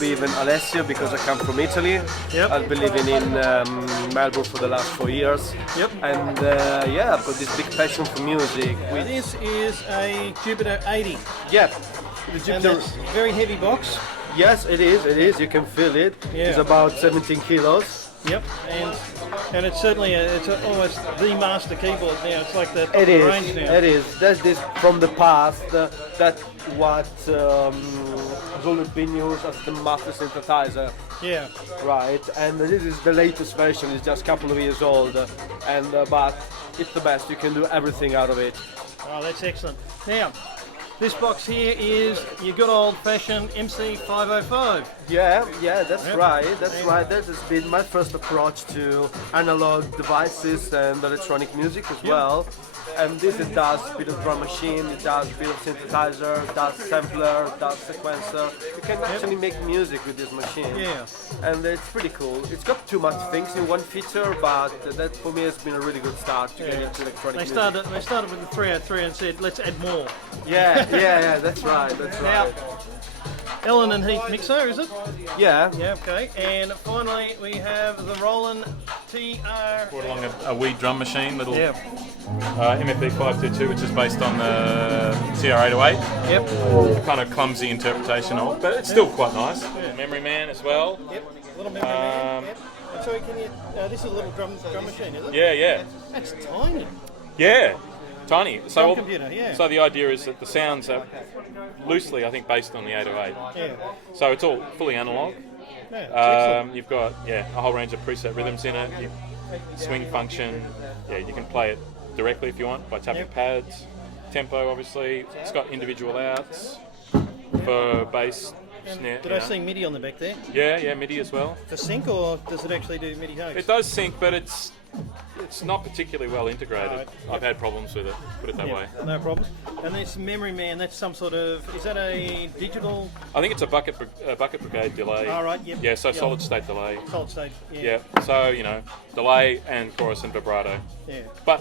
be even Alessio because I come from Italy. Yep. I've been living in Melbourne for the last 4 years. Yep. And yeah, I've got this big passion for music. This is a Jupiter 80. Yeah, the And Jupiter. that's a very heavy box. Yes, it is. It is. You can feel it. Yeah. It's about 17 kilos. Yep, and it's certainly almost the master keyboard now. It's like the top It of the is. range now. It is. That's this from the past. That's what Zulu been used as the master synthesizer. Yeah. Right, and this is the latest version. It's just a couple of years old, and but it's the best. You can do everything out of it. Oh, that's excellent. Now, this box here is your good old-fashioned MC505. Yeah, that's Yep. right. That's And- right. That has been my first approach to analog devices and electronic music as well. And this it does a bit of drum machine, it does a bit of synthesizer, it does sampler, it does sequencer. You can actually make music with this machine. Yeah. And it's pretty cool. It's got too much things in one feature, but that for me has been a really good start to get into electronic They music. started with the 303 and said, let's add more. Yeah, that's right, that's Now, right. Ellen and Heath mixer, is it? Yeah. Yeah, okay. And finally, we have the Roland TR. Brought along a wee drum machine, little Yeah. MFB 522, which is based on the CR808. Yep. Kind of clumsy interpretation of, but it's still quite nice. Memory Man as well. Yep. Little memory man. Yep. And so can you? This is a little drum machine, is it? Yeah. That's tiny. Yeah, tiny. So, Drum computer, yeah. So the idea is that the sounds are loosely, I think, based on the 808. Yeah. So it's all fully analog. Yeah. Excellent. You've got a whole range of preset rhythms in it. Swing function. Yeah, you can play it directly if you want by tapping Yep. pads. Tempo, obviously. It's got individual outs for bass, snare. Did I see MIDI on the back there? Yeah, MIDI as well. For sync, or does it actually do MIDI host? It does sync, but it's not particularly well integrated. Right. I've had problems with it, put it that way. No problem. And this Memory Man, that's some sort of, is that a digital? I think it's a bucket brigade delay. All right, yep. Yeah, so Yep. solid state delay. Solid state, Yeah, so, delay and chorus and vibrato. Yeah. But,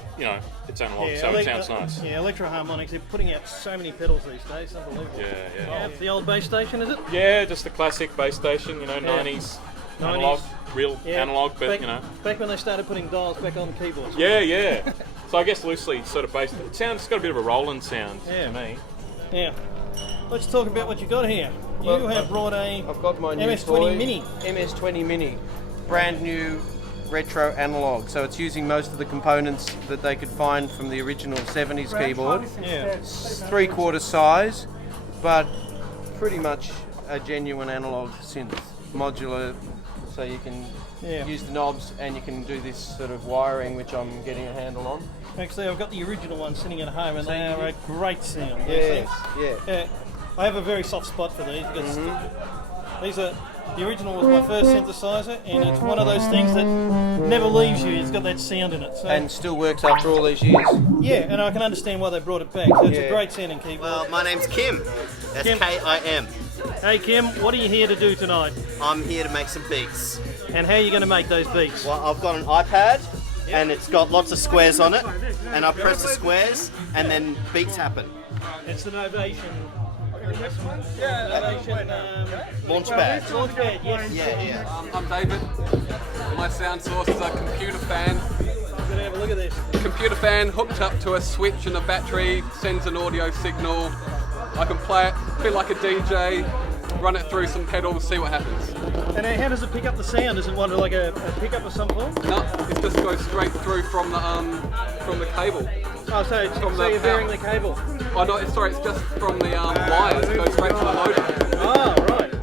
it's analog, so it sounds nice. Yeah, Electro Harmonics, they're putting out so many pedals these days, unbelievable. Yeah. The old bass station, is it? Yeah, just the classic bass station, 90s, analog, real Yeah. analog, but, Back when they started putting dials back on keyboards. Yeah. So I guess loosely sort of based, it's got a bit of a Roland sound to me. Yeah. Let's talk about what you got here. You have brought a I've got my new MS-20 toy, Mini. MS-20 Mini, brand new retro analog. So it's using most of the components that they could find from the original 70s keyboard. Yeah. It's 3/4 size, but pretty much a genuine analog synth, modular. So you can use the knobs and you can do this sort of wiring, which I'm getting a handle on. Actually, I've got the original one sitting at home, and they are a great sound. Yes, yeah. I have a very soft spot for these because these are. The original was my first synthesizer, and it's one of those things that never leaves you. It's got that sound in it. So, And still works after all these years. yeah, and I can understand why they brought it back. So it's a great sounding keyboard. Well, my name's Kim. That's Kim. K-I-M. Hey Kim, what are you here to do tonight? I'm here to make some beats. And how are you going to make those beats? Well, I've got an iPad, and it's got lots of squares on it, and I press the squares, and then beats happen. It's the Novation. Novation Launchpad. Launchpad, yes. Yeah. I'm David. My sound source is a computer fan. I'm gonna have a look at this. Computer fan hooked up to a switch and a battery sends an audio signal. I can play it, feel like a DJ, run it through some pedals, see what happens. And how does it pick up the sound? Is it one like a pickup of some form? No, it just goes straight through from the cable. Oh, so you're varying the cable. Oh no, sorry, it's just from the wires. It goes straight to the motor. Oh, right.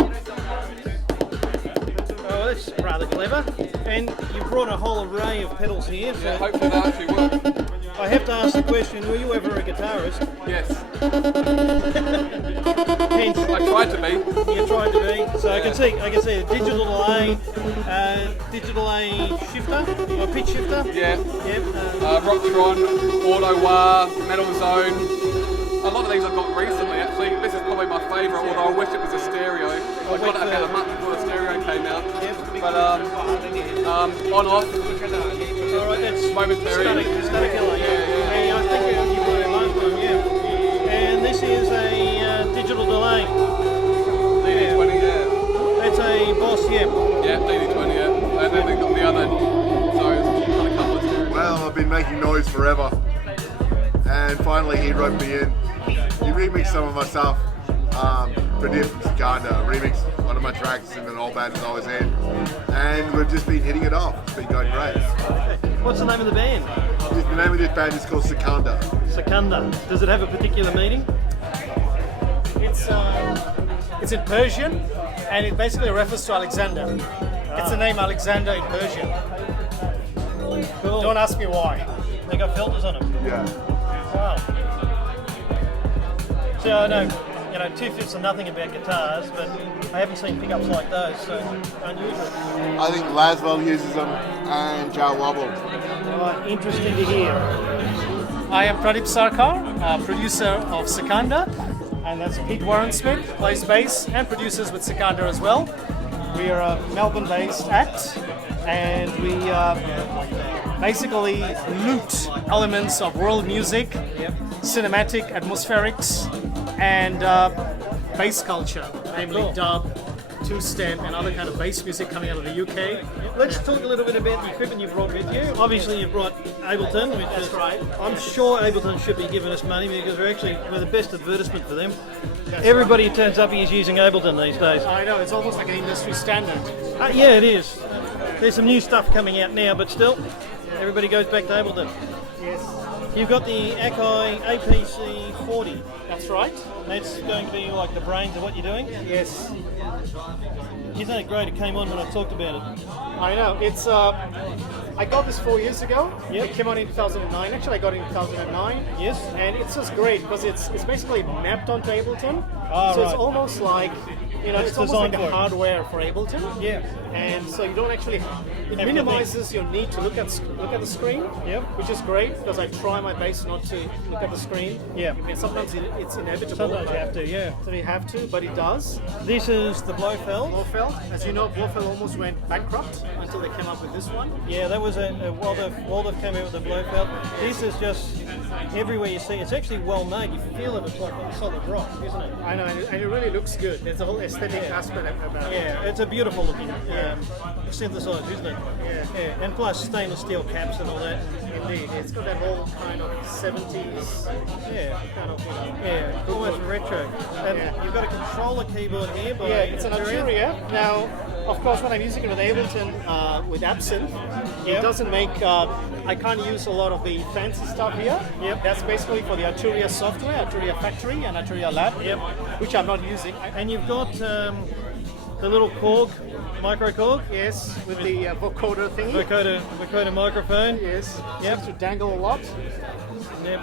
Oh, that's rather clever. And you brought a whole array of pedals here. So Yeah, hopefully that actually works. I have to ask the question: were you ever a guitarist? Yes, Hence, I tried to be. you tried to be. So I can see a digital A shifter or pitch shifter. Yeah. Yep. Rocktron, Auto-Wah, Metal Zone. A lot of these I've got recently actually. This is probably my favourite, although I wish it was a stereo. I got it about a month before the stereo came out. Yep. But on off, All right, that's momentary. static killer. Yeah. I think you brought it last time. Yeah. And this is a digital delay. DD20, yeah. Boss, yeah. Yeah, DD20, yeah. And then they got the other, so it's got a couple of stereos. Well, I've been making noise forever, and finally he roped me in. He remixed some of my stuff for from Secanda, remixed one of my tracks in an old band that I was in, and we've just been hitting it off. It's been going great. What's the name of the band? The name of this band is called Secanda. Secanda. Does it have a particular meaning? It's in Persian, and it basically refers to Alexander. It's the name Alexander in Persian. Cool. Don't ask me why. They got filters on them. Yeah. Wow. So I know, 2/5 are nothing about guitars, but I haven't seen pickups like those, so unusual. I think Laswell uses them and Joe Wobble. Right, interesting to hear. I am Pradeep Sarkar, producer of Secanda, and that's Pete Warren-Smith, plays bass and produces with Secanda as well. We are a Melbourne-based act, and we basically loot elements of world music, cinematic, atmospherics, and bass culture, namely dub, two-step, and other kind of bass music coming out of the UK. Let's talk a little bit about the equipment you brought with you. Obviously, you brought Ableton, which is right. I'm sure Ableton should be giving us money because we're the best advertisement for them. Everybody who turns up here is using Ableton these days. I know, it's almost like an industry standard. Yeah, it is. There's some new stuff coming out now, but still, everybody goes back to Ableton. Yes. You've got the Akai APC 40. That's right. That's going to be like the brains of what you're doing. Yes. Isn't it great? It came on when I talked about it. I know. It's I got this 4 years ago. Yep. It came out in 2009. Actually, I got it in 2009. Yes. And it's just great because it's basically mapped onto Ableton. Ah, so right. it's almost like it's almost designed like for a it. hardware for Ableton. Yeah. And so you don't actually. It Have minimizes your need to look at the screen. Yep. Which is great because I try my best not to look at the screen. Yeah. I mean, sometimes it's inevitable. Sometimes you have to, yeah. So you have to, but it does. This is the Blofeld. Blofeld, as you know, Blofeld almost went bankrupt until they came up with this one. Yeah, that was Waldorf came out with the Blofeld. This is just everywhere you see. It's actually well made. You feel it. It's like a solid rock, isn't it? I know, and it really looks good. There's a whole aesthetic aspect about it. Yeah, it's a beautiful looking synthesizer, isn't it? Yeah. And plus stainless steel caps and all that. Indeed, it's got that whole kind of 70s Yeah. kind of, Yeah, almost retro. And you've got a controller keyboard here. By Yeah, it's an Arturia. Now, of course, when I'm using it with Ableton, with Absinthe, it doesn't make. I can't use a lot of the fancy stuff here. Yep. That's basically for the Arturia software, Arturia Factory, and Arturia Lab. Yep. Which I'm not using. And you've got the little Korg, micro Korg. Yes, with the vocoder thingy. Vocoder microphone. Yes. Yep. Seems to dangle a lot. Yep.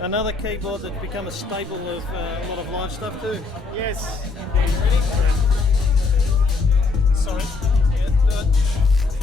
Another keyboard that's become a staple of a lot of live stuff too. Yes. Sorry. Yeah, do it.